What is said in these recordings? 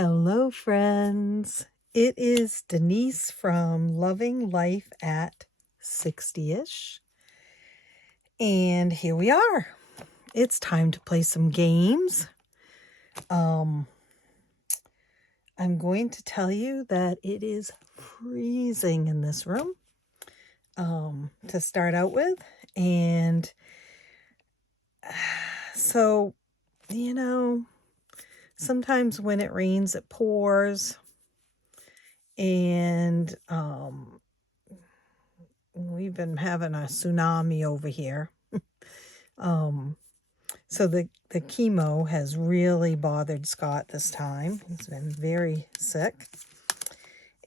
Hello, friends. It is Denise from Loving Life at 60ish. And here we are. It's time to play some games. I'm going to tell you that it is freezing in this room to start out with. And so, sometimes when it rains, it pours. And we've been having a tsunami over here. So the chemo has really bothered Scott this time. He's been very sick.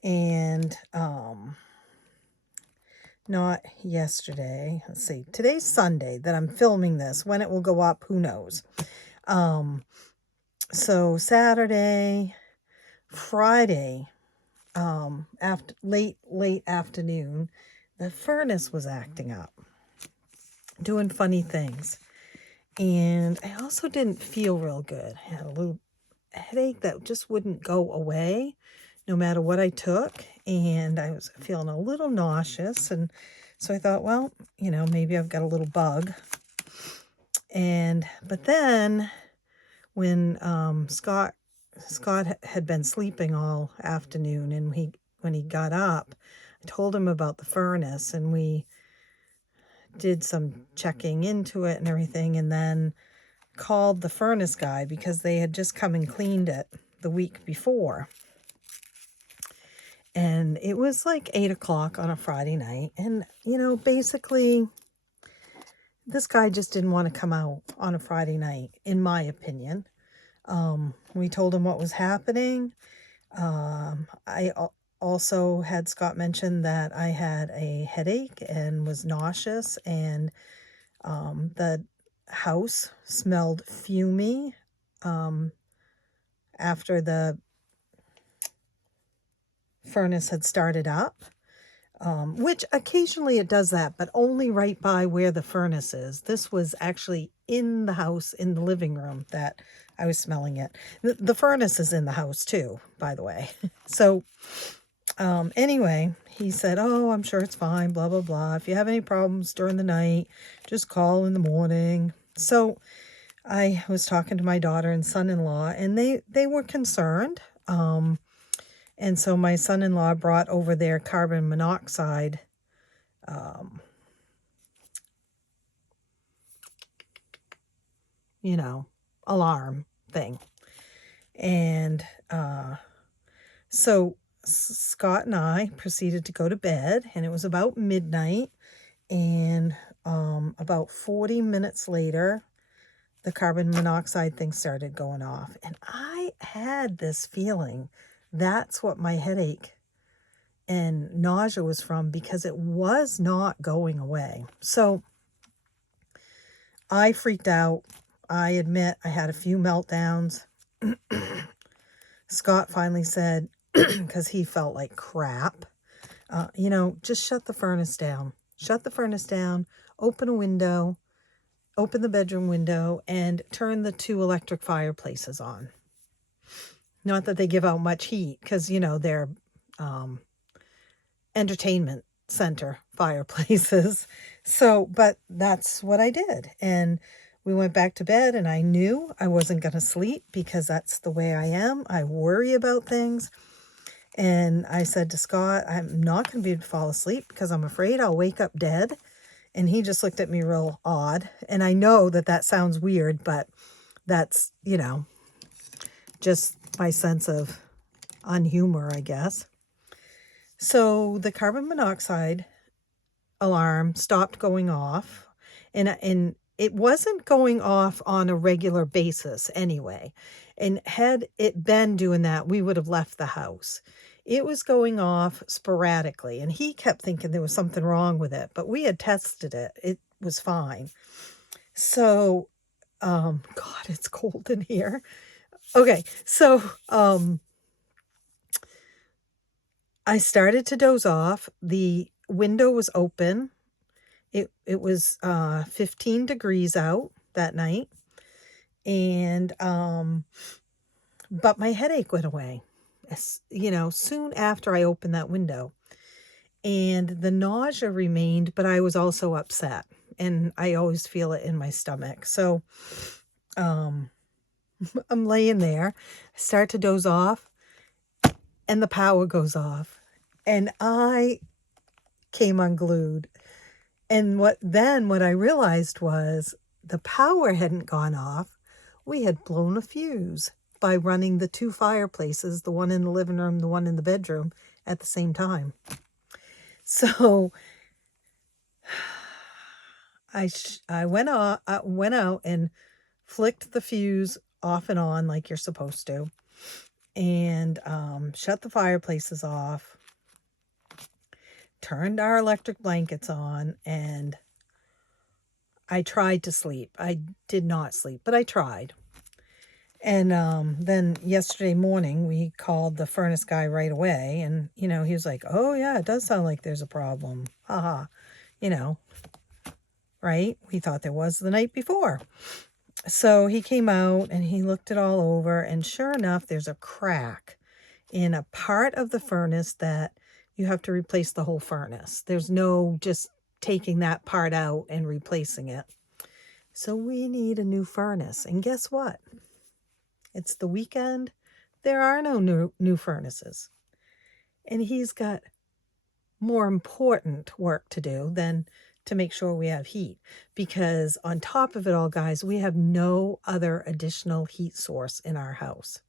And not yesterday. Let's see. Today's Sunday that I'm filming this. When it will go up, who knows? So Saturday, Friday, after late afternoon, the furnace was acting up, doing funny things. And I also didn't feel real good. I had a little headache that just wouldn't go away no matter what I took. And I was feeling a little nauseous. And so I thought, well, maybe I've got a little bug. But then when Scott had been sleeping all afternoon, and when he got up, I told him about the furnace, and we did some checking into it and everything, and then called the furnace guy because they had just come and cleaned it the week before. And it was like 8 o'clock on a Friday night. And, basically, this guy just didn't want to come out on a Friday night, in my opinion. We told him what was happening. I also had Scott mention that I had a headache and was nauseous, and the house smelled fumey after the furnace had started up, which occasionally it does that, but only right by where the furnace is. This was actually in the house, in the living room, that I was smelling it. The furnace is in the house too, by the way. So anyway, he said, oh, I'm sure it's fine, blah, blah, blah. If you have any problems during the night, just call in the morning. So I was talking to my daughter and son-in-law, and they were concerned. And so my son-in-law brought over their carbon monoxide alarm thing. And so Scott and I proceeded to go to bed, and it was about midnight, and about 40 minutes later, the carbon monoxide thing started going off. And I had this feeling that's what my headache and nausea was from, because it was not going away. So I freaked out. I admit I had a few meltdowns. Scott finally said, because he felt like crap, just shut the furnace down. Shut the furnace down, open a window, open the bedroom window, and turn the 2 electric fireplaces on. Not that they give out much heat, because, they're entertainment center fireplaces. So, but that's what I did. And we went back to bed, and I knew I wasn't going to sleep, because that's the way I am. I worry about things. And I said to Scott, I'm not going to be able to fall asleep because I'm afraid I'll wake up dead. And he just looked at me real odd. And I know that sounds weird, but that's, just my sense of unhumor, I guess. So the carbon monoxide alarm stopped going off, and it wasn't going off on a regular basis anyway. And had it been doing that, we would have left the house. It was going off sporadically, and he kept thinking there was something wrong with it, but we had tested it. It was fine. So, God, it's cold in here. Okay, so I started to doze off. The window was open. It was 15 degrees out that night. And But my headache went away, soon after I opened that window. And the nausea remained, but I was also upset. And I always feel it in my stomach. So um, I'm laying there, I start to doze off, and the power goes off. And I came unglued. And what I realized was the power hadn't gone off. We had blown a fuse by running the two fireplaces, the one in the living room, the one in the bedroom, at the same time. So I went out and flicked the fuse off and on like you're supposed to, and shut the fireplaces off, turned our electric blankets on, and I tried to sleep. I did not sleep, but I tried. And then yesterday morning, we called the furnace guy right away. And, he was like, oh, yeah, it does sound like there's a problem. Haha, right? We thought there was the night before. So he came out and he looked it all over. And sure enough, there's a crack in a part of the furnace that you have to replace the whole furnace. There's no just taking that part out and replacing it. So we need a new furnace. And guess what? It's the weekend. There are no new furnaces. And he's got more important work to do than to make sure we have heat. Because on top of it all, guys, we have no other additional heat source in our house.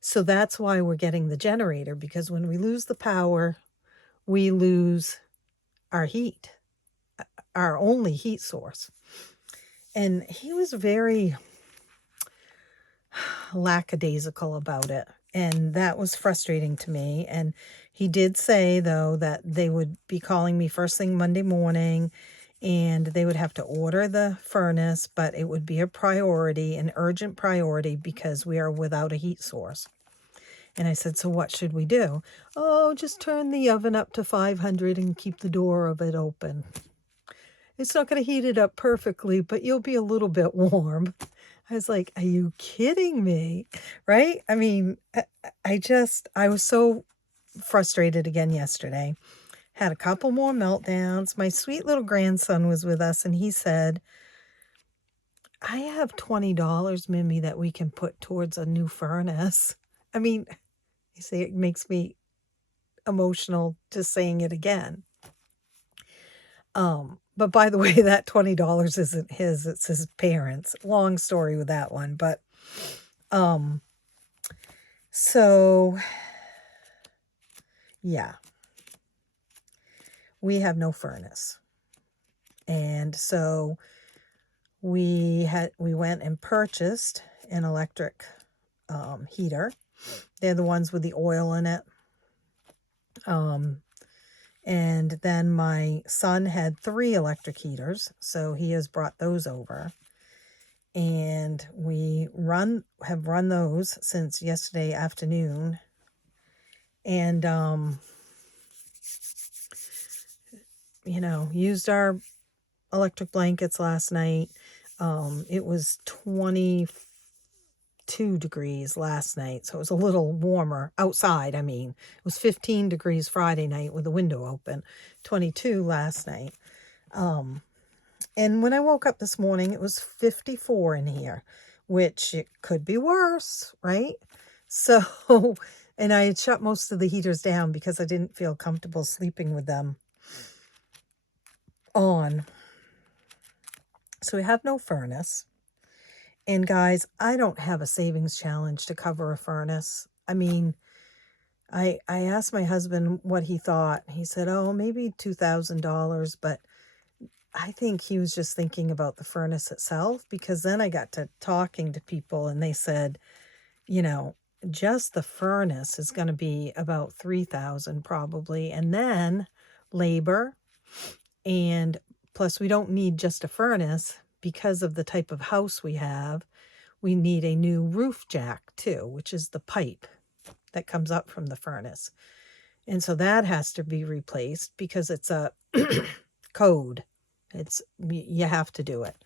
So that's why we're getting the generator, because when we lose the power, we lose our heat, our only heat source. And he was very lackadaisical about it, and that was frustrating to me. And he did say, though, that they would be calling me first thing Monday morning, and they would have to order the furnace, but it would be a priority, an urgent priority, because we are without a heat source. And I said, so what should we do? Oh, just turn the oven up to 500 and keep the door of it open. It's not going to heat it up perfectly, but you'll be a little bit warm. I was like, are you kidding me? Right? I mean, I was so frustrated again yesterday. Had a couple more meltdowns. My sweet little grandson was with us, and he said, I have $20, Mimi, that we can put towards a new furnace. I mean, you say it makes me emotional just saying it again. But by the way, that $20 isn't his, it's his parents'. Long story with that one. But, so, yeah, we have no furnace. And so we went and purchased an electric, heater. They're the ones with the oil in it. And then my son had 3 electric heaters, so he has brought those over. And we have run those since yesterday afternoon. And, used our electric blankets last night. It was 22 degrees last night, so it was a little warmer outside. I mean, it was 15 degrees Friday night with the window open, 22 last night. And when I woke up this morning, it was 54 in here, which it could be worse, right? So, and I had shut most of the heaters down because I didn't feel comfortable sleeping with them on. So we have no furnace. And guys, I don't have a savings challenge to cover a furnace. I mean, I asked my husband what he thought. He said, oh, maybe $2,000, but I think he was just thinking about the furnace itself, because then I got to talking to people and they said, just the furnace is going to be about $3,000 probably. And then labor, and plus we don't need just a furnace because of the type of house we have. We need a new roof jack too, which is the pipe that comes up from the furnace. And so that has to be replaced because it's a code. You have to do it.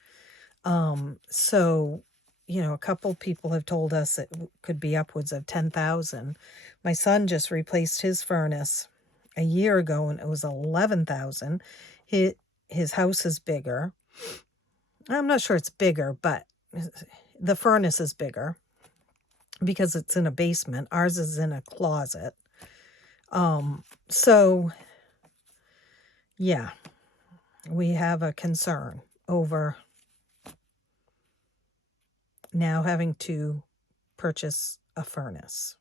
So, a couple people have told us it could be upwards of 10,000. My son just replaced his furnace a year ago and it was 11,000. His house is bigger. I'm not sure it's bigger, but the furnace is bigger because it's in a basement. Ours is in a closet. So yeah, we have a concern over now having to purchase a furnace.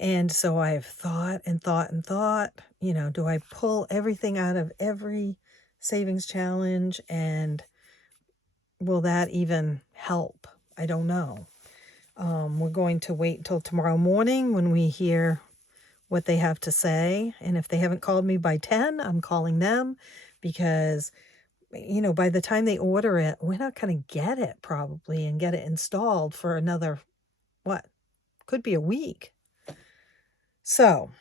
And so I've thought and thought and thought, do I pull everything out of every savings challenge and will that even help? I don't know. We're going to wait until tomorrow morning when we hear what they have to say. And if they haven't called me by 10, I'm calling them because, by the time they order it, we're not going to get it probably and get it installed for another, could be a week. So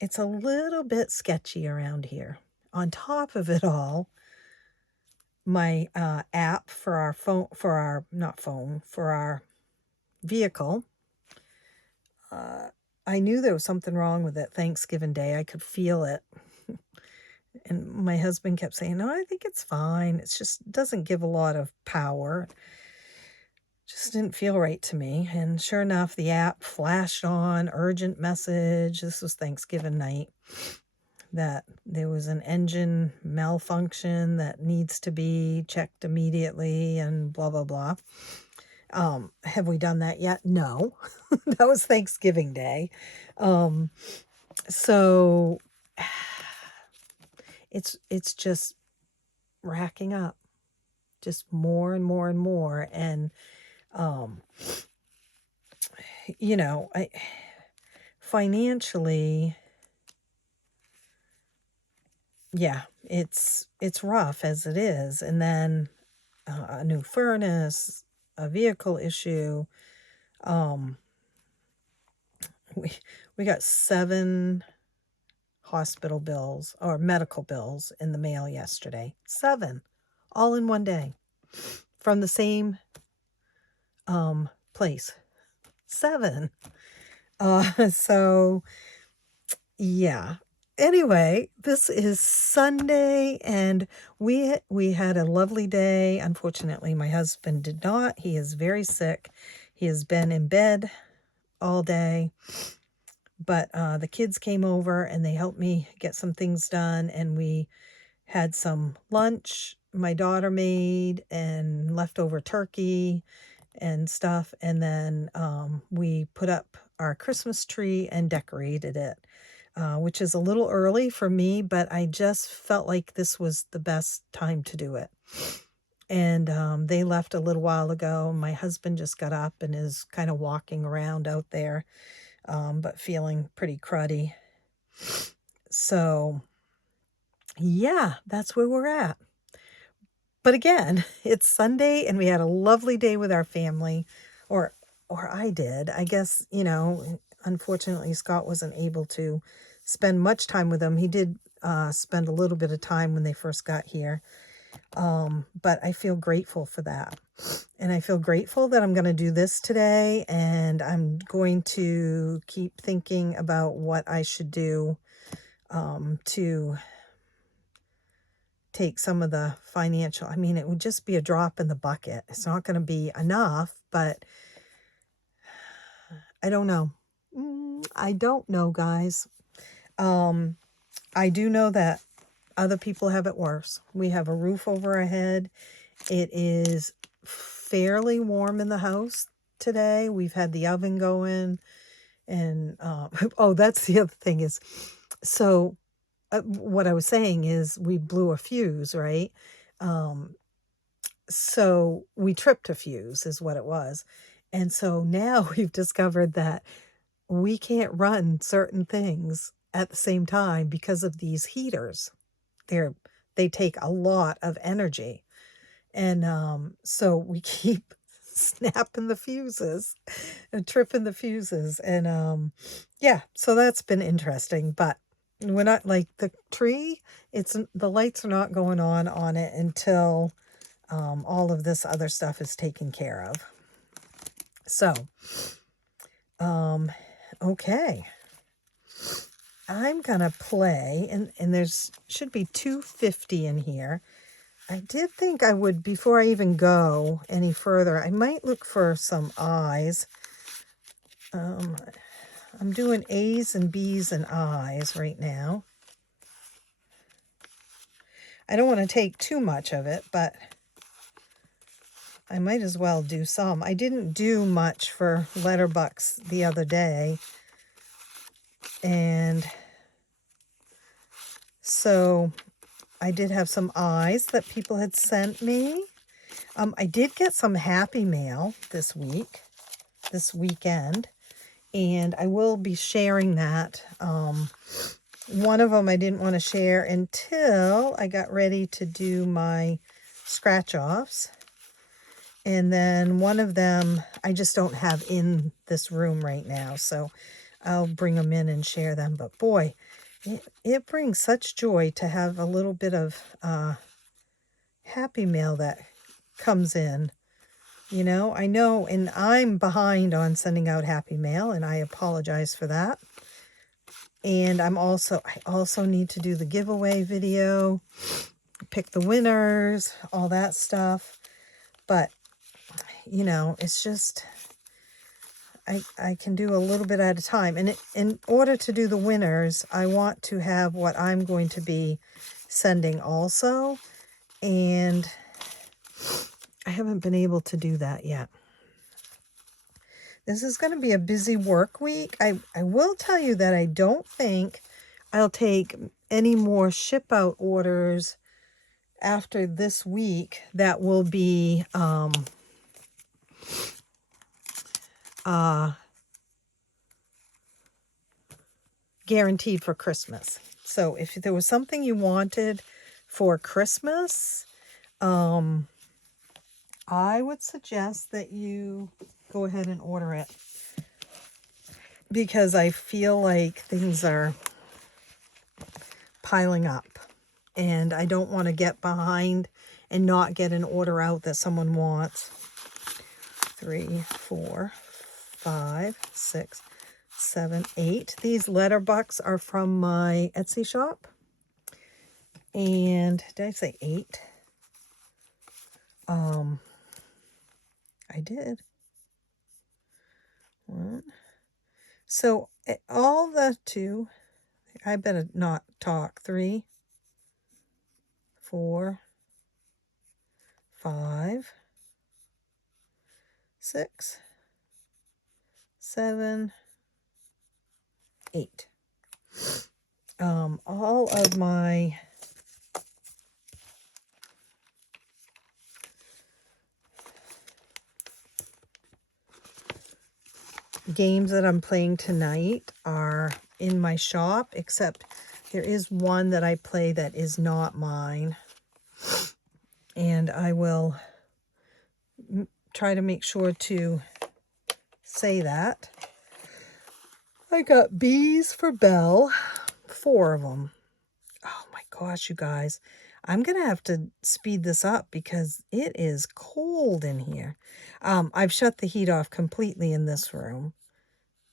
it's a little bit sketchy around here. On top of it all, my app for our phone, for our vehicle, I knew there was something wrong with it Thanksgiving Day. I could feel it. And my husband kept saying, no, I think it's fine. It just doesn't give a lot of power. Just didn't feel right to me. And sure enough, the app flashed on, urgent message. This was Thanksgiving night, that there was an engine malfunction that needs to be checked immediately and blah, blah, blah. Have we done that yet? No. That was Thanksgiving Day. So it's just racking up, just more and more and more. And, financially, yeah, it's rough as it is. And then a new furnace, a vehicle issue. We got 7 hospital bills or medical bills in the mail yesterday. 7, all in one day, from the same place. 7. So yeah. Anyway, this is Sunday and we had a lovely day. Unfortunately, my husband did not. He is very sick. He has been in bed all day. But the kids came over and they helped me get some things done, and we had some lunch my daughter made and leftover turkey and stuff. And then we put up our Christmas tree and decorated it, which is a little early for me, but I just felt like this was the best time to do it. And they left a little while ago. My husband just got up and is kind of walking around out there, but feeling pretty cruddy. So yeah, that's where we're at. But again, it's Sunday and we had a lovely day with our family, or I did. I guess, unfortunately Scott wasn't able to spend much time with them. He did spend a little bit of time when they first got here. But I feel grateful for that. And I feel grateful that I'm going to do this today, and I'm going to keep thinking about what I should do to take some of the financial, it would just be a drop in the bucket. It's not going to be enough, but I don't know. I don't know, guys. I do know that other people have it worse. We have a roof over our head. It is fairly warm in the house today. We've had the oven going, and oh, that's the other thing is, so what I was saying is we blew a fuse, right? So we tripped a fuse is what it was. And so now we've discovered that we can't run certain things at the same time because of these heaters. They take a lot of energy. And so we keep snapping the fuses and tripping the fuses. And yeah, so that's been interesting. But we're not, like, the tree, the lights are not going on it until All of this other stuff is taken care of. So, okay. I'm going to play, and there's should be 250 in here. I did think I would, before I even go any further, I might look for some I's. I'm doing A's and B's and I's right now. I don't want to take too much of it, but I might as well do some. I didn't do much for letterbucks the other day, and so I did have some I's that people had sent me. I did get some happy mail this weekend, and I will be sharing that. One of them I didn't want to share until I got ready to do my scratch-offs. And then one of them I just don't have in this room right now, so I'll bring them in and share them. But boy, it brings such joy to have a little bit of happy mail that comes in. You know, I know, and I'm behind on sending out happy mail, and I apologize for that. And I also need to do the giveaway video, pick the winners, all that stuff. But, you know, it's just, I can do a little bit at a time. And in order to do the winners, I want to have what I'm going to be sending also. And I haven't been able to do that yet. This is going to be a busy work week. I will tell you that I don't think I'll take any more ship out orders after this week that will be guaranteed for Christmas. So if there was something you wanted for Christmas, I would suggest that you go ahead and order it, because I feel like things are piling up and I don't want to get behind and not get an order out that someone wants. 3, 4, 5, 6, 7, 8. These letterbucks are from my Etsy shop. And did I say 8? I did. 1. So all the 2, I better not talk. 3, 4, 5, 6, 7, 8. All of my games that I'm playing tonight are in my shop, except there is one that I play that is not mine. And I will try to make sure to say that. I got B's for Belle, 4 of them. Oh my gosh, you guys. I'm going to have to speed this up because it is cold in here. I've shut the heat off completely in this room.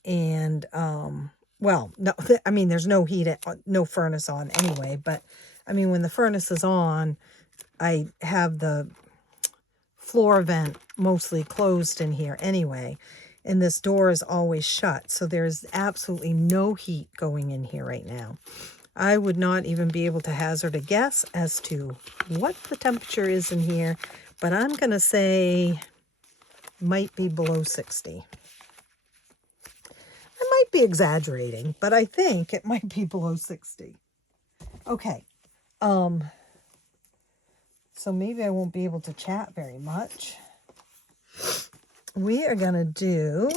And, well, no, I mean, there's no heat, no furnace on anyway. But, I mean, when the furnace is on, I have the floor vent mostly closed in here anyway. And this door is always shut. So there's absolutely no heat going in here right now. I would not even be able to hazard a guess as to what the temperature is in here, but I'm going to say might be below 60. I might be exaggerating, but I think it might be below 60. Okay. So maybe I won't be able to chat very much. We are going to do,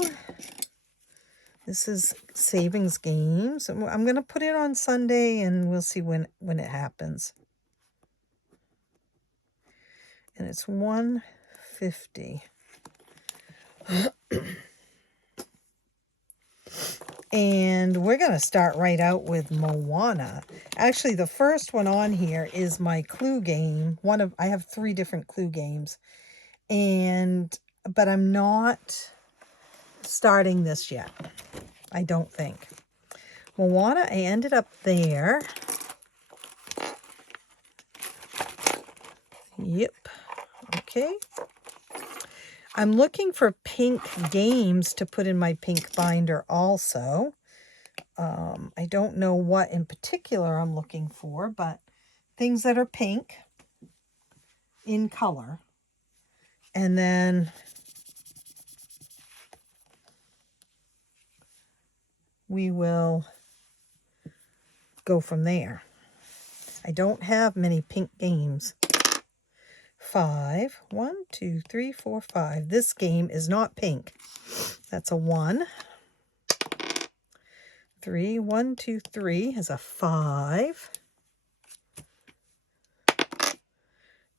this is savings games. I'm going to put it on Sunday and we'll see when it happens. And it's 150. And we're going to start right out with Moana. Actually, the first one on here is my clue game. I have 3 different clue games. But I'm not starting this yet. I don't think. Moana, I ended up there. Yep. Okay. I'm looking for pink games to put in my pink binder also. I don't know what in particular I'm looking for, but things that are pink in color. And then we will go from there. I don't have many pink games. 5. 1, 2, 3, 4, 5. This game is not pink. That's a 1. 3. 1, 2, 3 is a 5.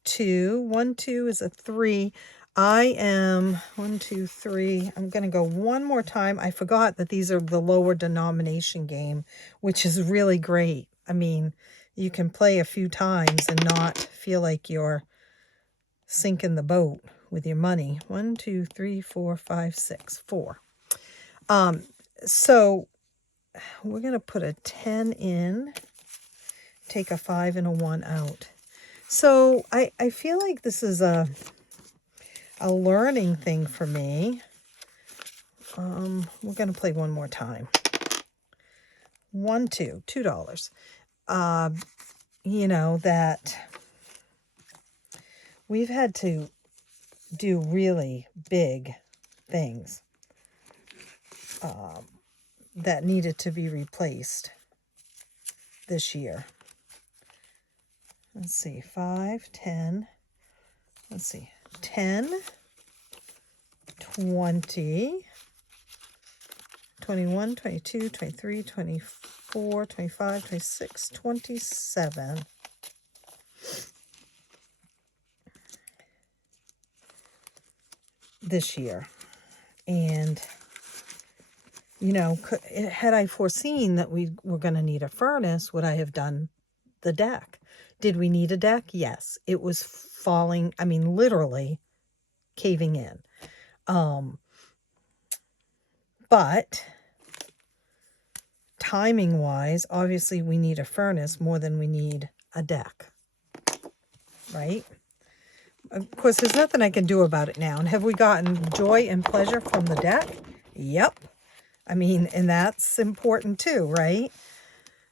2. 1, 2 is a 3. I am 1, 2, 3. I'm going to go one more time. I forgot that these are the lower denomination game, which is really great. I mean, you can play a few times and not feel like you're sinking the boat with your money. 1, 2, 3, 4, 5, 6, 4. So we're going to put a 10 in, take a 5 and a 1 out. So I feel like this is a learning thing for me. We're going to play one more time. 1, 2, $2. You know that we've had to do really big things that needed to be replaced this year. Let's see, 5, 10, let's see, 10, 20, 21, 22, 23, 24, 25, 26, 27. This year. And, you know, had I foreseen that we were going to need a furnace, would I have done the deck? Did we need a deck? Yes. It was falling, I mean, literally caving in. But timing wise, obviously we need a furnace more than we need a deck, right? Of course, there's nothing I can do about it now. And have we gotten joy and pleasure from the deck? Yep. I mean, and that's important too, right?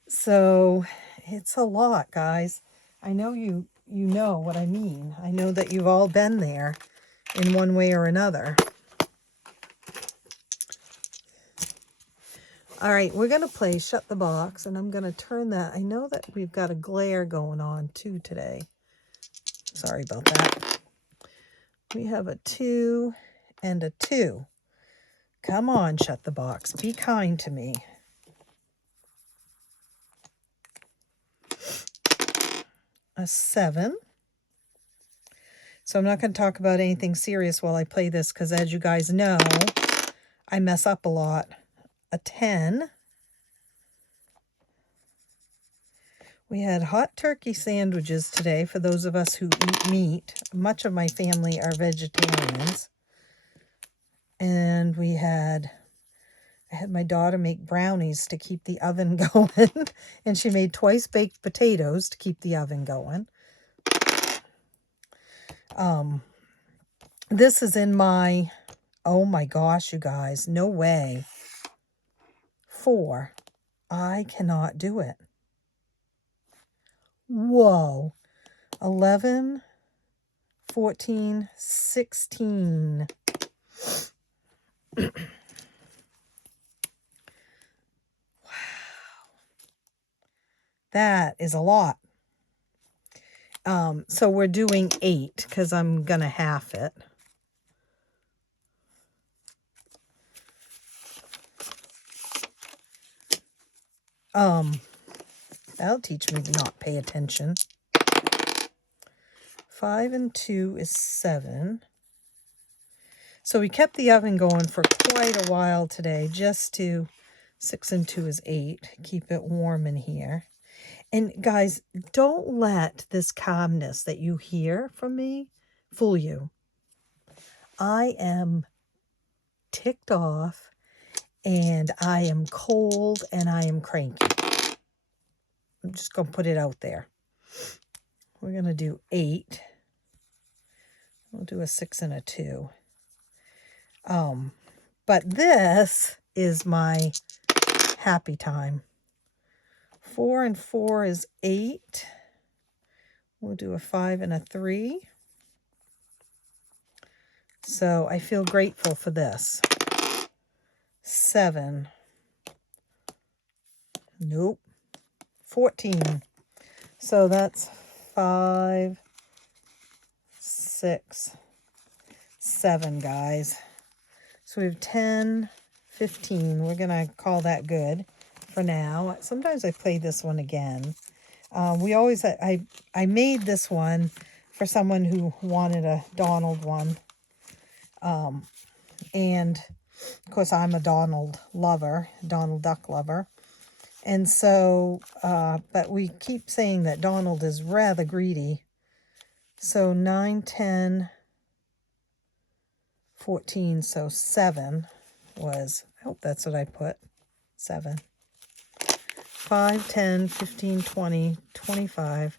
So it's a lot, guys. I know you know what I mean. I know that you've all been there in one way or another. All right, we're going to play Shut the Box, and I'm going to turn that. I know that we've got a glare going on too today. Sorry about that. We have a 2 and a 2. Come on, Shut the Box. Be kind to me. A 7. So I'm not going to talk about anything serious while I play this because, as you guys know, I mess up a lot. A 10. We had hot turkey sandwiches today for those of us who eat meat. Much of my family are vegetarians. And I had my daughter make brownies to keep the oven going. And she made twice baked potatoes to keep the oven going. This is in my, oh my gosh, you guys, no way. 4. I cannot do it. Whoa. 11, 14, 16. Wow. That is a lot. So we're doing 8 because I'm going to half it. That'll teach me to not pay attention. 5 and 2 is 7. So we kept the oven going for quite a while today just to 6 and 2 is 8. Keep it warm in here. And guys, don't let this calmness that you hear from me fool you. I am ticked off, and I am cold, and I am cranky. I'm just going to put it out there. We're going to do 8. We'll do a 6 and a 2. But this is my happy time. 4 and 4 is 8. We'll do a 5 and a 3. So I feel grateful for this. 7. Nope. 14. So that's 5, 6, 7, guys. So we have 10, 15. We're going to call that good for now. Sometimes I play this one again. I made this one for someone who wanted a Donald one. And of course I'm a Donald lover, Donald Duck lover. And so, but we keep saying that Donald is rather greedy. So 9, 10, 14, so 7 was, I hope that's what I put, 7. 5, 10, 15, 20, 25,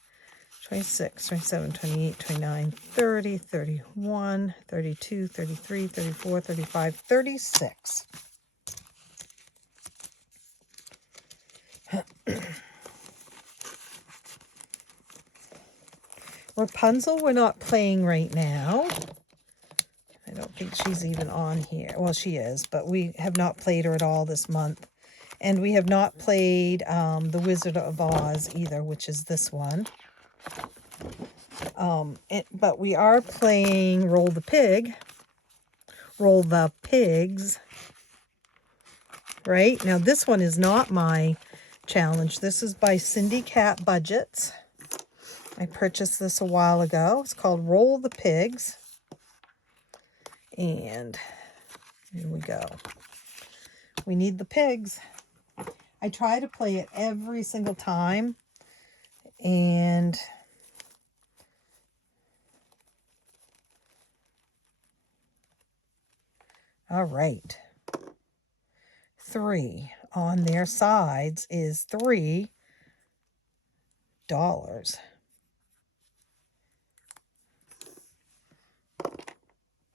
26, 27, 28, 29, 30, 31, 32, 33, 34, 35, 36. Rapunzel, we're not playing right now. I don't think she's even on here. Well, she is, but we have not played her at all this month. And we have not played The Wizard of Oz either, which is this one. But we are playing Roll the Pig. Roll the Pigs. Right? Now, this one is not my challenge. This is by Cindy Cat Budgets. I purchased this a while ago. It's called Roll the Pigs. And here we go. We need the pigs. I try to play it every single time. And all right. 3 on their sides is $3.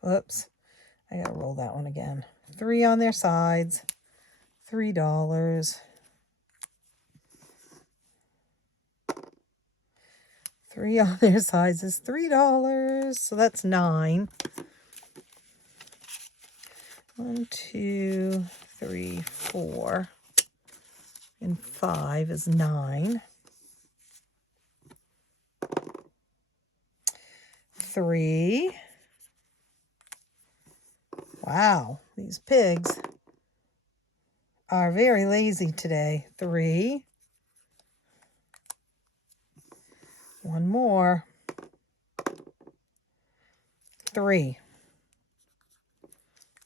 Oops. I gotta roll that one again. 3 on their sides, $3. 3 on their sides is $3. So that's 9. 1, 2, 3, 4. And 5 is 9. 3. Wow, these pigs are very lazy today. 3. One more. 3.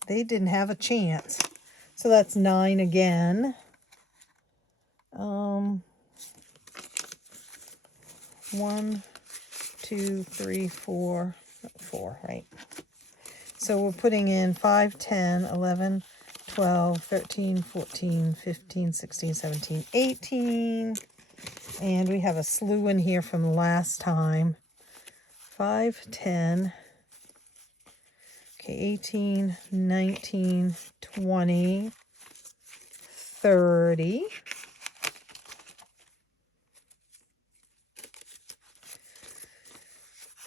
They didn't have a chance. So that's 9 again. 1, 2, 3, 4. 4, right? So we're putting in 5, 10, 11, 12, 13, 14, 15, 16, 17, 18. And we have a slew in here from last time. 5, 10. Okay, 18, 19, 20, 30.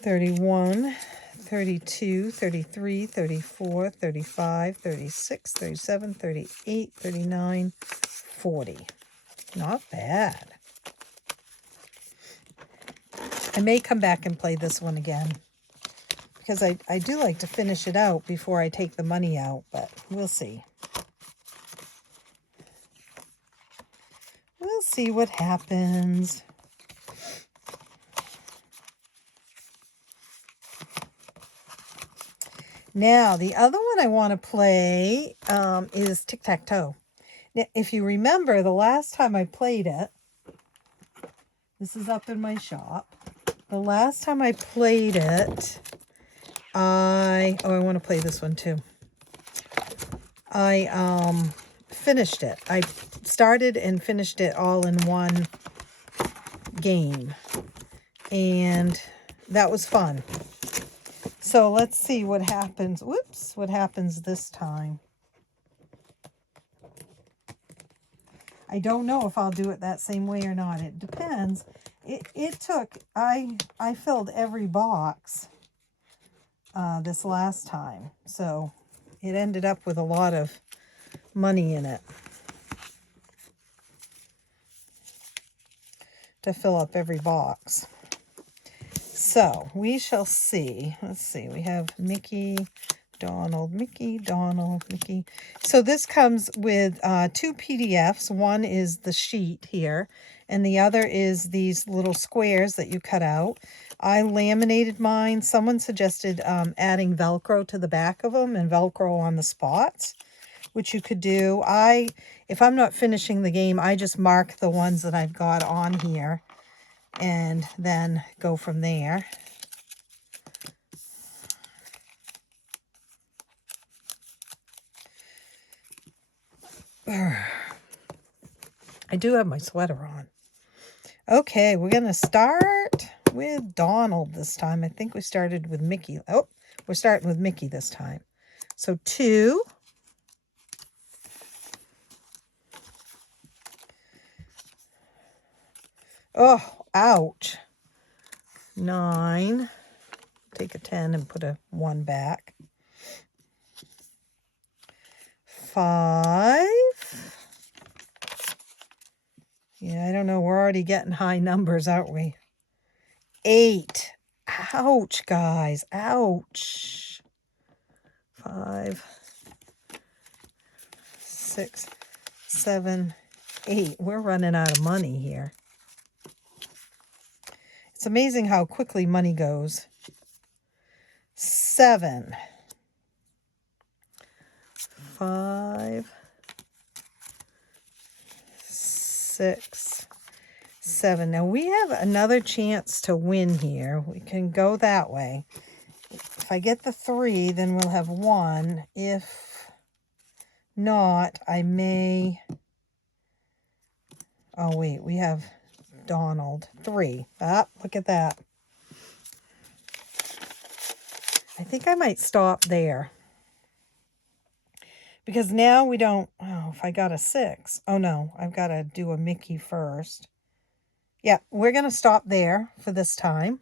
31, 32, 33, 34, 35, 36, 37, 38, 39, 40. Not bad. I may come back and play this one again, because I do like to finish it out before I take the money out, but we'll see. We'll see what happens. Now, the other one I want to play is tic-tac-toe. Now, if you remember, the last time I played it, this is up in my shop. The last time I played it, I want to play this one too. I finished it. I started and finished it all in one game. And that was fun. So let's see what happens. Whoops, what happens this time. I don't know if I'll do it that same way or not. It depends. It took, I filled every box this last time. So it ended up with a lot of money in it to fill up every box. So we shall see. Let's see. We have Mickey, Donald, Mickey, Donald, Mickey. So this comes with 2 PDFs. One is the sheet here, and the other is these little squares that you cut out. I laminated mine. Someone suggested adding Velcro to the back of them and Velcro on the spots, which you could do. If I'm not finishing the game, I just mark the ones that I've got on here and then go from there. I do have my sweater on. Okay, we're going to start with Donald this time. I think we started with Mickey. Oh, we're starting with Mickey this time. So 2. Oh, ouch. 9. Take a 10 and put a 1 back. 5. Yeah, I don't know. We're already getting high numbers, aren't we? 8. Ouch, guys. Ouch. 5, 6, 7, 8. We're running out of money here. It's amazing how quickly money goes. 7. 5, 6, 7. Now we have another chance to win here. We can go that way. If I get the 3, then we'll have 1. If not, I may... Oh, wait, we have Donald. 3. Ah, look at that. I think I might stop there. Because now we don't... Oh, if I got a 6. Oh, no, I've got to do a Mickey first. Yeah, we're going to stop there for this time.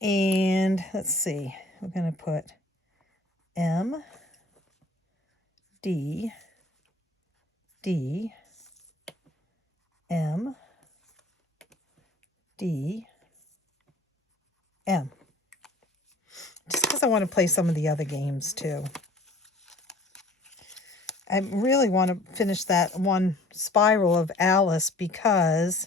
And let's see. We're going to put M, D, D, M, D, M. Just because I want to play some of the other games too. I really want to finish that one spiral of Alice because,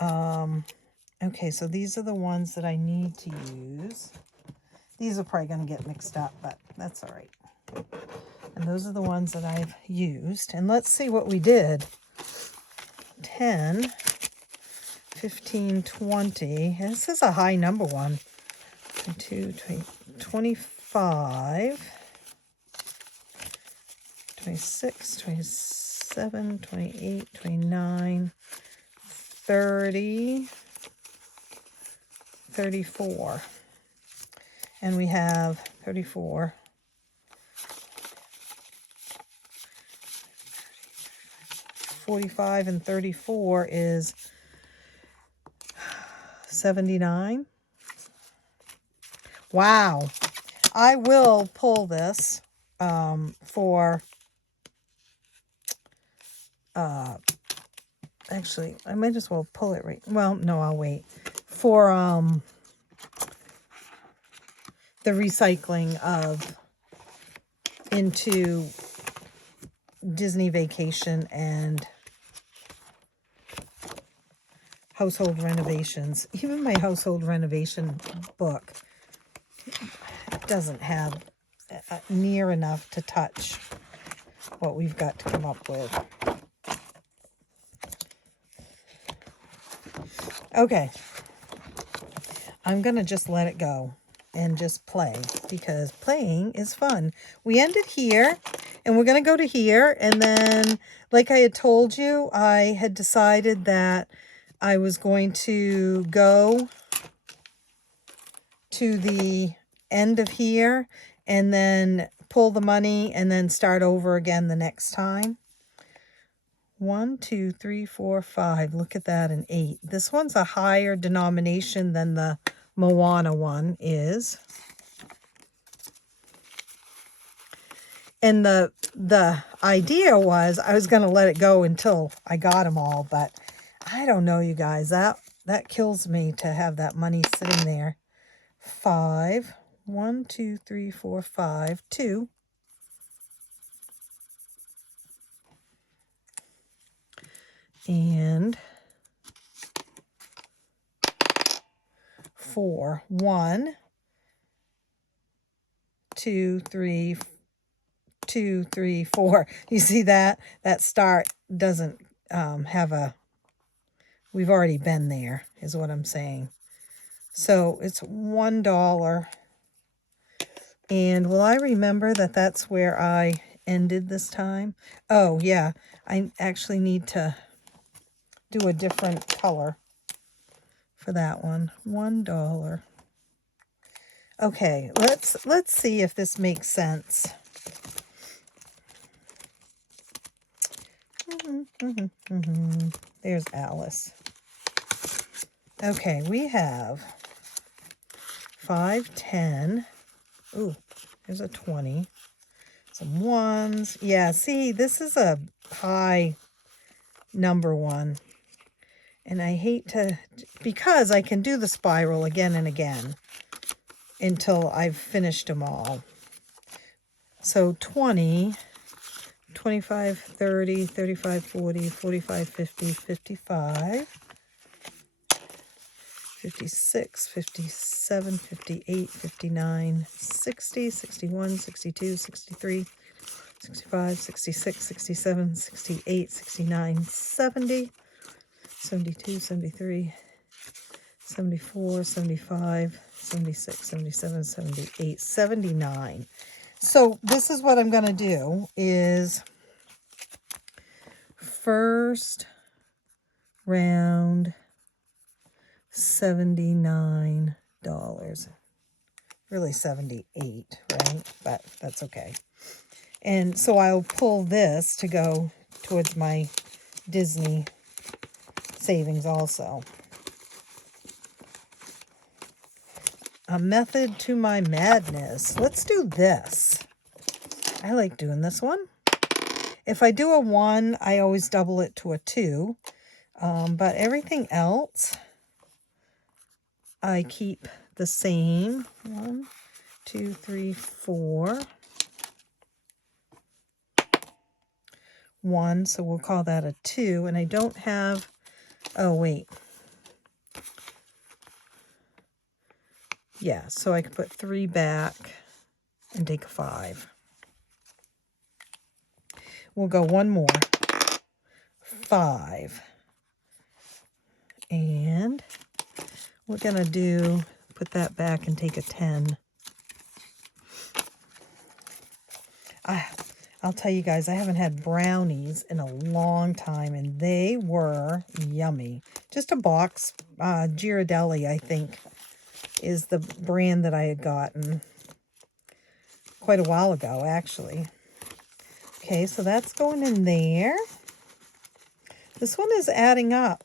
okay, so these are the ones that I need to use. These are probably going to get mixed up, but that's all right. And those are the ones that I've used. And let's see what we did. 10, 15, 20. This is a high number one. 22, 20, 25, 26, 27, 28, 29, 30, 34. And we have 34. 45 and 34 is 79. Wow. I will pull this for, actually, I might as well pull it right. Well, no, I'll wait. For the recycling of into Disney Vacation and household renovations. Even my household renovation book doesn't have near enough to touch what we've got to come up with. Okay. I'm going to just let it go and just play because playing is fun. We ended here and we're going to go to here. And then, like I had told you, I had decided that I was going to go to the end of here and then pull the money and then start over again the next time. 1, 2, 3, 4, 5. Look at that, an 8. This one's a higher denomination than the Moana one is. And the idea was I was going to let it go until I got them all, but I don't know, you guys. That kills me to have that money sitting there. 5. 1, 2, 3, 4, 5. 2. And 4. 1, 2, 3, 2, 3, 4. You see that? That start doesn't have a... We've already been there, is what I'm saying. So it's $1. And will I remember that that's where I ended this time? Oh, yeah. I actually need to do a different color for that one. $1. Okay, let's see if this makes sense. There's Alice. Okay, we have 5, 10. Ooh, there's a 20. Some 1s. Yeah, see, this is a high number one. And I hate to, because I can do the spiral again and again until I've finished them all. So 20, 25, 30, 35, 40, 45, 50, 55, 56, 57, 58, 59, 60, 61, 62, 63, 65, 66, 67, 68, 69, 70, 72, 73, 74, 75, 76, 77, 78, 79. So this is what I'm going to do is first round $79. Really 78, right? But that's okay. And so I'll pull this to go towards my Disney savings also. A method to my madness. Let's do this. I like doing this one. If I do a 1, I always double it to a 2. But everything else, I keep the same. 1, 2, 3, 4. 1, so we'll call that a 2. And I don't have, oh wait. Yeah, so I can put 3 back and take a 5. We'll go one more. 5. And we're going to put that back and take a 10. I'll tell you guys, I haven't had brownies in a long time, and they were yummy. Just a box, Ghirardelli, I think, is the brand that I had gotten quite a while ago, actually. Okay, so that's going in there. This one is adding up.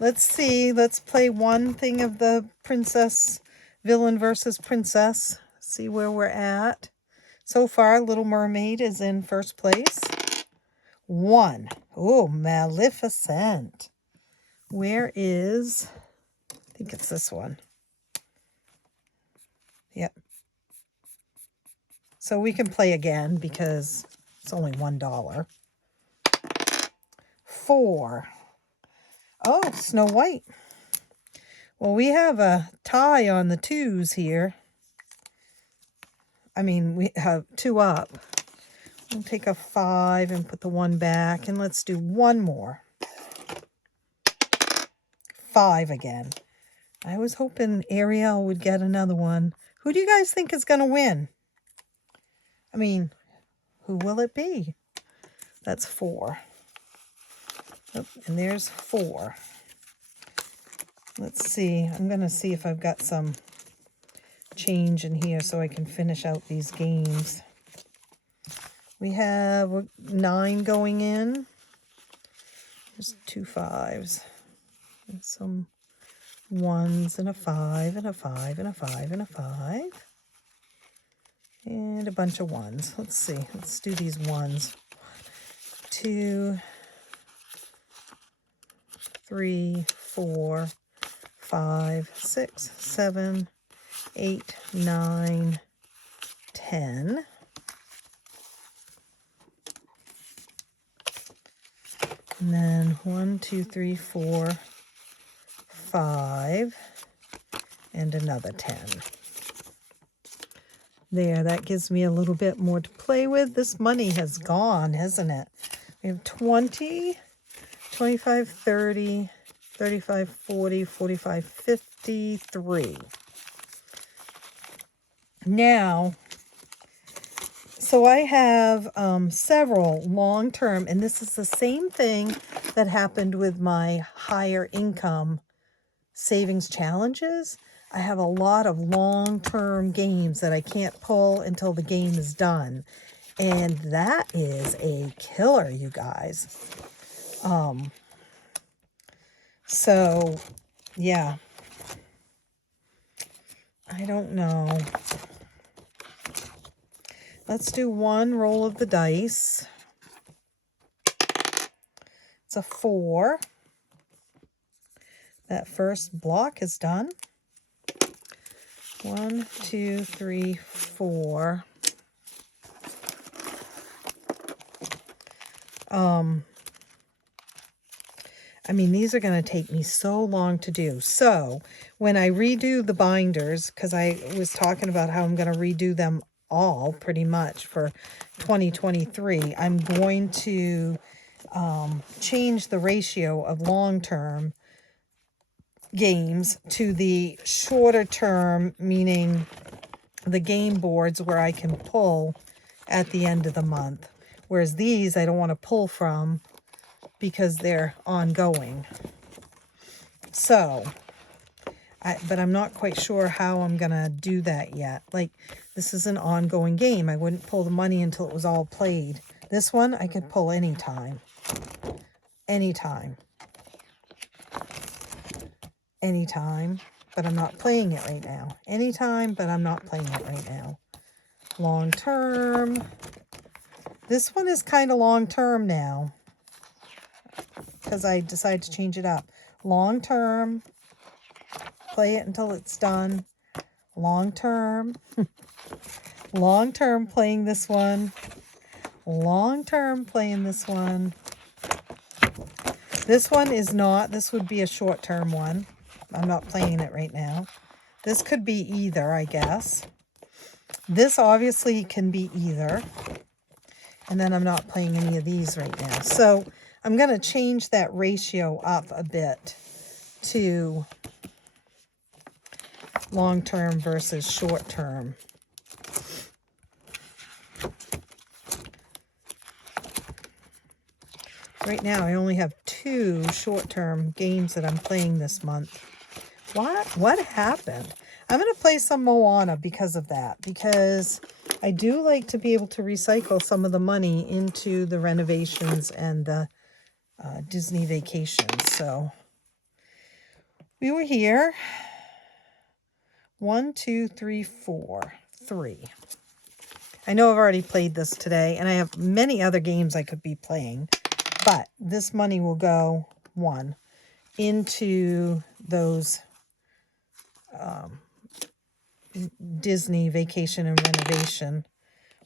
Let's see. Let's play one thing of the princess, villain versus princess. See where we're at. So far, Little Mermaid is in first place. 1. Oh, Maleficent. Where is... I think it's this one. Yep. So we can play again because it's only $1. 4. Oh, Snow White. Well, we have a tie on the 2s here. I mean, we have 2 up. We'll take a 5 and put the 1 back. And let's do one more. 5 again. I was hoping Ariel would get another one. Who do you guys think is going to win? I mean, who will it be? That's 4. Oh, and there's 4. Let's see. I'm going to see if I've got some change in here so I can finish out these games. We have 9 going in. There's 2 5s. And some 1s and a 5 and a 5 and a 5 and a 5. And a bunch of 1s. Let's see. Let's do these 1s. 2, 3, 4, 5, 6, 7, 8, 9, 10. And then 1, 2, 3, 4, 5, and another 10. There, that gives me a little bit more to play with. This money has gone, hasn't it? We have 20, 25, 30, 35, 40, 45, 53. Now, so I have several long-term, and this is the same thing that happened with my higher income savings challenges. I have a lot of long-term games that I can't pull until the game is done. And that is a killer, you guys. So, yeah. I don't know. Let's do 1 roll of the dice. It's a 4. That first block is done. 1, 2, 3, 4. I mean, these are going to take me so long to do. So when I redo the binders, because I was talking about how I'm going to redo them all pretty much for 2023, I'm going to change the ratio of long-term games to the shorter term, meaning the game boards where I can pull at the end of the month. Whereas these I don't want to pull from because they're ongoing. So, but I'm not quite sure how I'm going to do that yet. Like, this is an ongoing game. I wouldn't pull the money until it was all played. This one I could pull anytime. Anytime. Anytime, but I'm not playing it right now. Anytime, but I'm not playing it right now. Long term. This one is kind of long term now because I decided to change it up. Long term. Play it until it's done. Long term. Long term playing this one. Long term playing this one. This one is not. This would be a short term one. I'm not playing it right now. This could be either, I guess. This obviously can be either. And then I'm not playing any of these right now. So I'm going to change that ratio up a bit to long-term versus short-term. Right now I only have 2 short-term games that I'm playing this month. What happened? I'm going to play some Moana because of that. Because I do like to be able to recycle some of the money into the renovations and the Disney vacations. So we were here. 1, 2, 3, 4. 3. I know I've already played this today. And I have many other games I could be playing. But this money will go, 1, into those Disney vacation and renovation.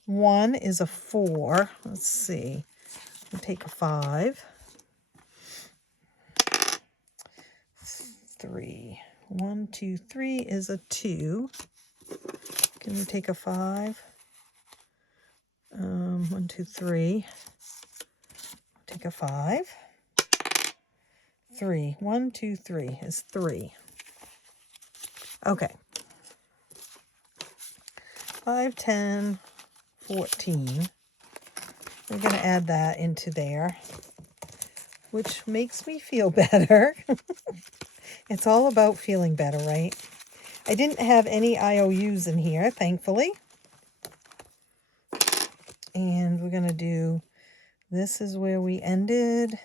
1 is a 4. Let's see. I'll take a 5. 3. 1, 2, 3 is a 2. Can we take a 5? 1, 2, 3. Take a 5. 3. 1, 2, 3 is 3. Okay. 5, 10, 14. We're going to add that into there, which makes me feel better. It's all about feeling better, right? I didn't have any IOUs in here, thankfully. And we're going to do, this is where we ended.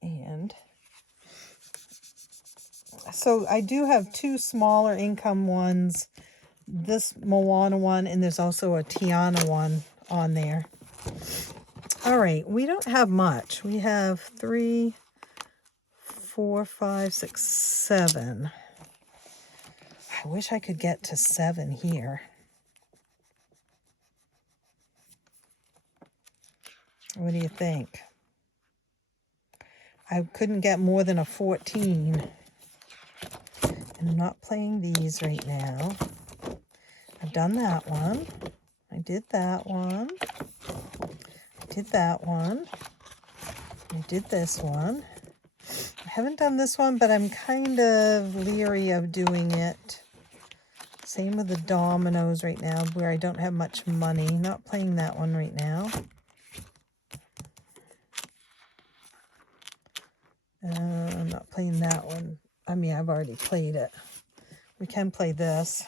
And so I do have 2 smaller income ones. This Moana one, and there's also a Tiana one on there. All right, we don't have much. We have 3, 4, 5, 6, 7. I wish I could get to 7 here. What do you think? I couldn't get more than a 14. And I'm not playing these right now. I've done that one. I did that one. I did that one. I did this one. I haven't done this one, but I'm kind of leery of doing it. Same with the dominoes right now, where I don't have much money. Not playing that one right now. I'm not playing that one. I mean, I've already played it. We can play this.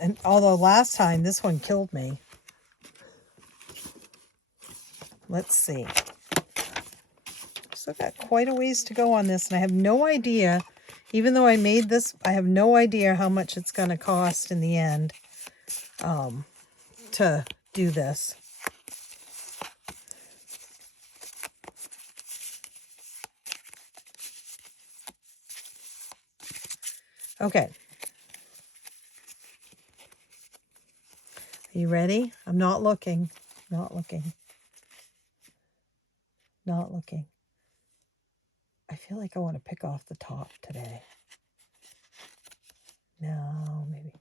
And although last time this one killed me. Let's see. Still got quite a ways to go on this, and I have no idea, even though I made this, I have no idea how much it's going to cost in the end to do this. Okay. Are you ready? I'm not looking. Not looking. Not looking. I feel like I want to pick off the top today. No, maybe.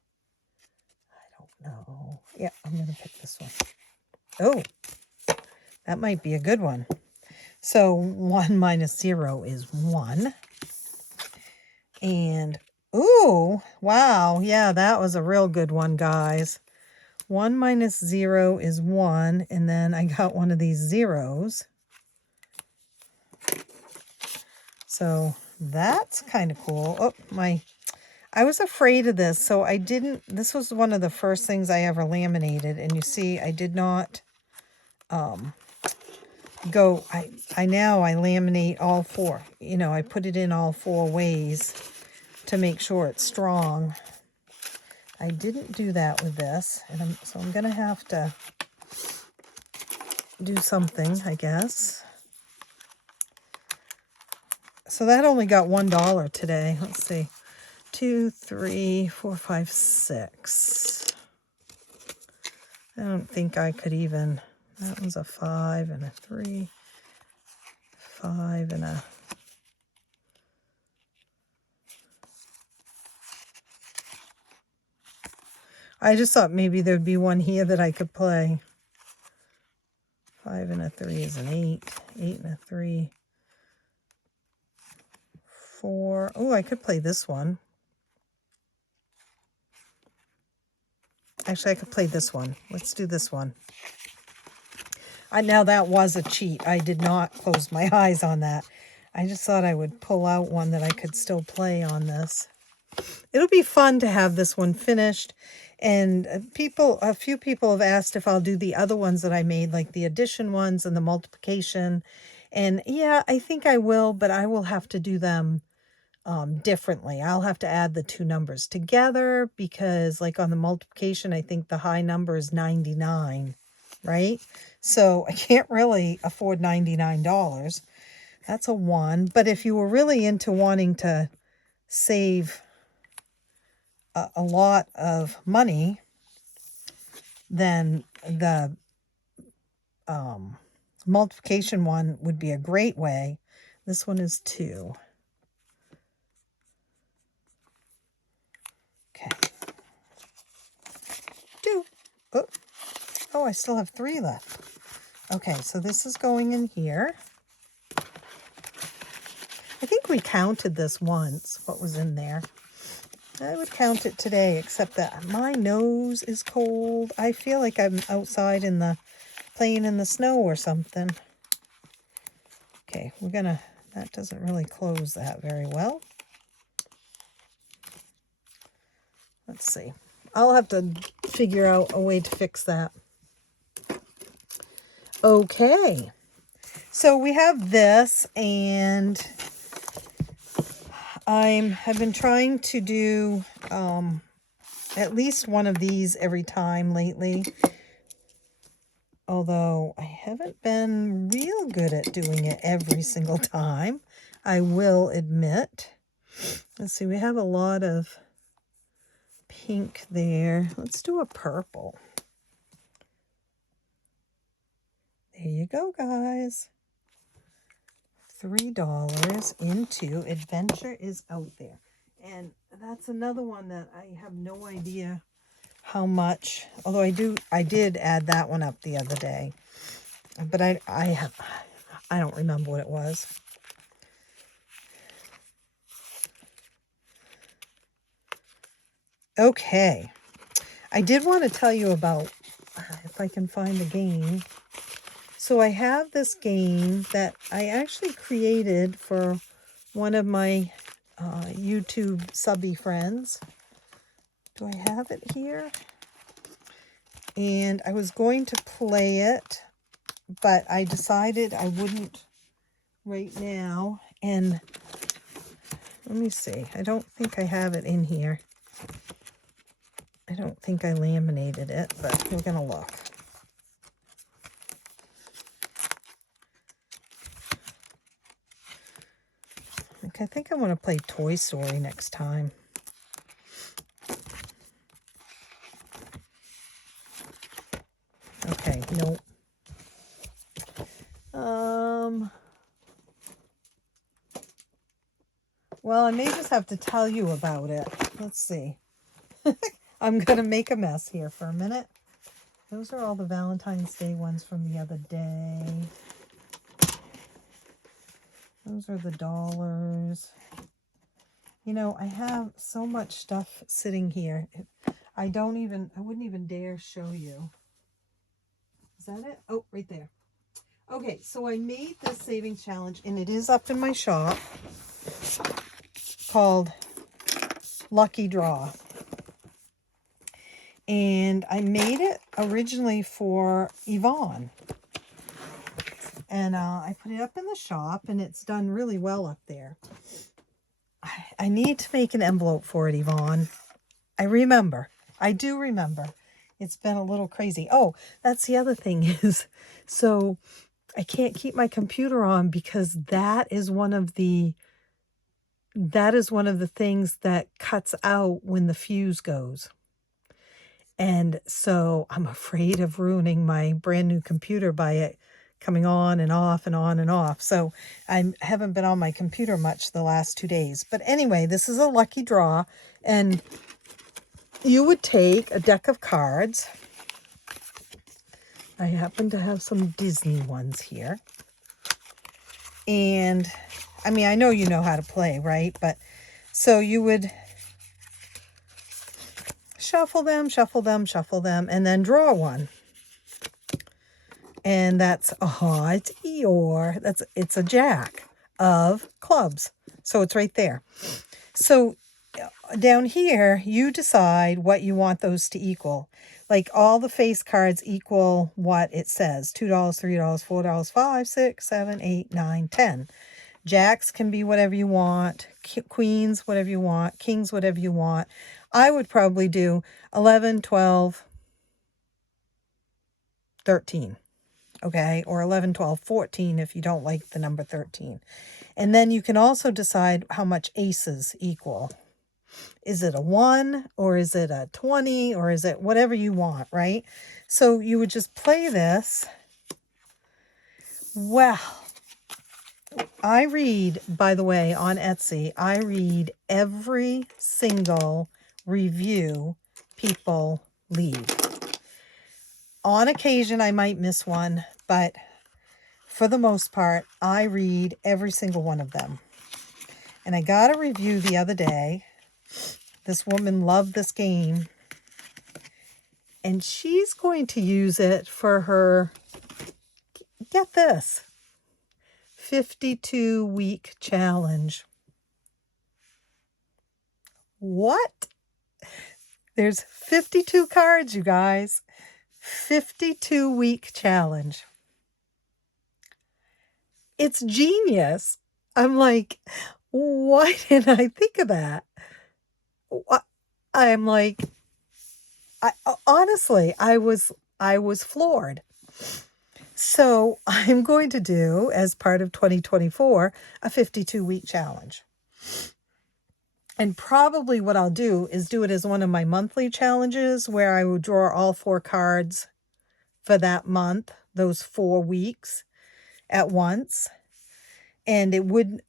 I don't know. Yeah, I'm going to pick this one. Oh, that might be a good one. So 1 minus 0 is 1. And, ooh, wow. Yeah, that was a real good one, guys. 1 minus 0 is 1. And then I got one of these zeros. So that's kind of cool. Oh, I was afraid of this, so I didn't, this was one of the first things I ever laminated, and you see, I did not go, I laminate all 4, you know, I put it in all 4 ways to make sure it's strong. I didn't do that with this, and so I'm going to have to do something, I guess. So that only got $1 today. Let's see. 2, 3, 4, 5, 6. I don't think I could even. That one's a 5 and a 3. 5 and a. I just thought maybe there'd be one here that I could play. 5 and a 3 is an 8. 8 and a 3. 4. Oh, I could play this one. Actually, I could play this one. Let's do this one. Now, that was a cheat. I did not close my eyes on that. I just thought I would pull out one that I could still play on this. It'll be fun to have this one finished. And a few people have asked if I'll do the other ones that I made, like the addition ones and the multiplication. And yeah, I think I will, but I will have to do them differently. I'll have to add the 2 numbers together because, like on the multiplication, I think the high number is 99, right? So I can't really afford $99. That's a 1. But if you were really into wanting to save a lot of money, then the multiplication one would be a great way. This one is 2. Okay. 2. Oh, I still have 3 left. Okay, so this is going in here. I think we counted this once, what was in there. I would count it today, except that my nose is cold. I feel like I'm outside playing in the snow or something. Okay, that doesn't really close that very well. Let's see. I'll have to figure out a way to fix that. Okay, so we have this, and I've been trying to do at least one of these every time lately. Although I haven't been real good at doing it every single time, I will admit. Let's see, we have a lot of pink there. Let's do a purple. There you go, guys. $3 into Adventure is Out There. And that's another one that I have no idea how much, although I did add that one up the other day. But I don't remember what it was. Okay. I did want to tell you about, if I can find the game. So I have this game that I actually created for one of my YouTube subby friends. Do I have it here? And I was going to play it, but I decided I wouldn't right now. And let me see. I don't think I have it in here. I don't think I laminated it, but we're going to look. I think I want to play Toy Story next time. Okay, nope. Well, I may just have to tell you about it. Let's see. I'm going to make a mess here for a minute. Those are all the Valentine's Day ones from the other day. Those are the dollars. You know, I have so much stuff sitting here. I wouldn't even dare show you. Is that it? Oh, right there. Okay, so I made this savings challenge, and it is up in my shop, called Lucky Draw. And I made it originally for Yvonne. And I put it up in the shop, and it's done really well up there. I need to make an envelope for it, Yvonne. I do remember. It's been a little crazy. Oh, that's the other thing is, so I can't keep my computer on because that is one of the things that cuts out when the fuse goes. And so I'm afraid of ruining my brand new computer by it coming on and off and on and off. So I haven't been on my computer much the last 2 days. But anyway, this is a lucky draw. And you would take a deck of cards. I happen to have some Disney ones here. And I mean, I know you know how to play, right? But so you would shuffle them, and then draw one. And that's, it's Eeyore. It's a jack of clubs. So it's right there. So down here, you decide what you want those to equal. Like all the face cards equal what it says. $2, $3, $4, $5, $6, $7, $8, $9, $10. Jacks can be whatever you want. Queens, whatever you want. Kings, whatever you want. I would probably do 11, 12, 13. Okay, or 11, 12, 14 if you don't like the number 13. And then you can also decide how much aces equal. Is it a 1 or is it a 20 or is it whatever you want, right? So you would just play this. Well, I read, by the way, on Etsy, I read every single review people leave. On occasion, I might miss one, but for the most part, I read every single one of them. And I got a review the other day. This woman loved this game, and she's going to use it for her, get this, 52-week challenge. What? There's 52 cards, you guys. 52-week challenge. It's genius. I'm like, why didn't I think of that? I'm like, honestly, I was floored. So I'm going to do, as part of 2024, a 52-week challenge. And probably what I'll do is do it as one of my monthly challenges, where I will draw all 4 cards for that month, those 4 weeks at once. And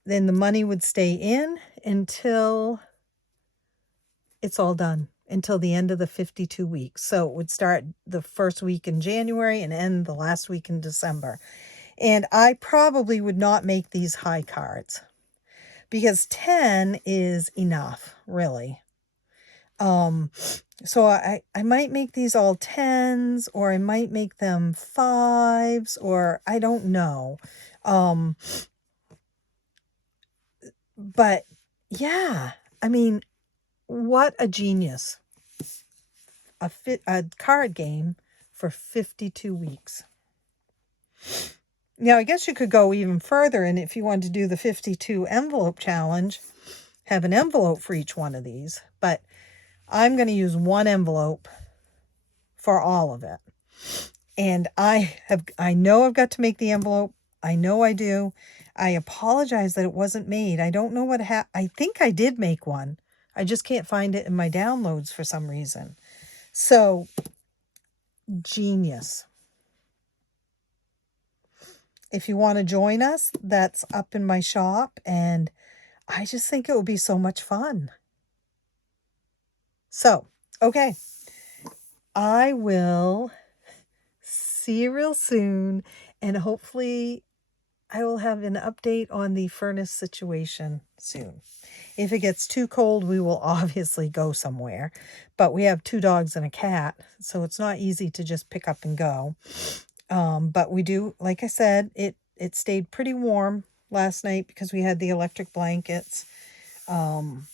then the money would stay in until it's all done, until the end of the 52 weeks. So it would start the first week in January and end the last week in December. And I probably would not make these high cards, because 10 is enough, really. So I might make these all 10s, or I might make them 5s, or I don't know. But yeah, I mean, what a genius. A card game for 52 weeks. Now, I guess you could go even further, and if you wanted to do the 52 envelope challenge, have an envelope for each one of these. But I'm going to use one envelope for all of it. And I know I've got to make the envelope. I know I do. I apologize that it wasn't made. I don't know what happened. I think I did make one. I just can't find it in my downloads for some reason. So, genius. If you want to join us, that's up in my shop, and I just think it would be so much fun. So, okay. I will see you real soon, and hopefully I will have an update on the furnace situation soon. If it gets too cold, we will obviously go somewhere, but we have 2 dogs and a cat, so it's not easy to just pick up and go. But we do, like I said, it stayed pretty warm last night because we had the electric blankets. And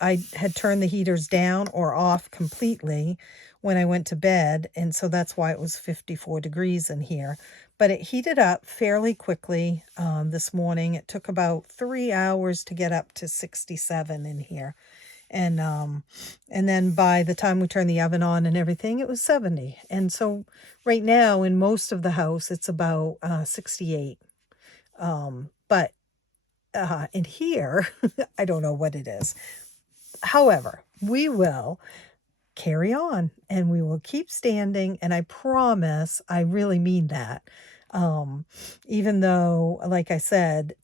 I had turned the heaters down or off completely when I went to bed, and so that's why it was 54 degrees in here. But it heated up fairly quickly this morning. It took about 3 hours to get up to 67 in here. And then by the time we turned the oven on and everything, it was 70. And so right now in most of the house, it's about 68. But in here, I don't know what it is. However, we will carry on, and we will keep standing. And I promise, I really mean that. Even though, like I said,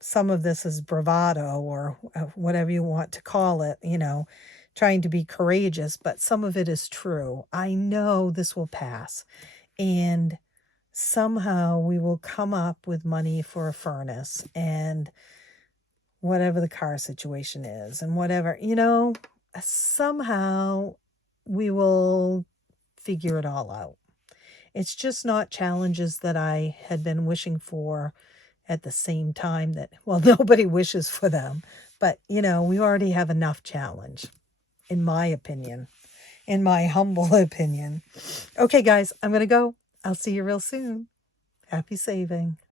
some of this is bravado, or whatever you want to call it, trying to be courageous, but some of it is true. I know this will pass, and somehow we will come up with money for a furnace, and whatever the car situation is, and whatever, somehow we will figure it all out. It's just not challenges that I had been wishing for at the same time that, well, nobody wishes for them, but we already have enough challenge, in my opinion, in my humble opinion. Okay, guys, I'm going to go. I'll see you real soon. Happy saving.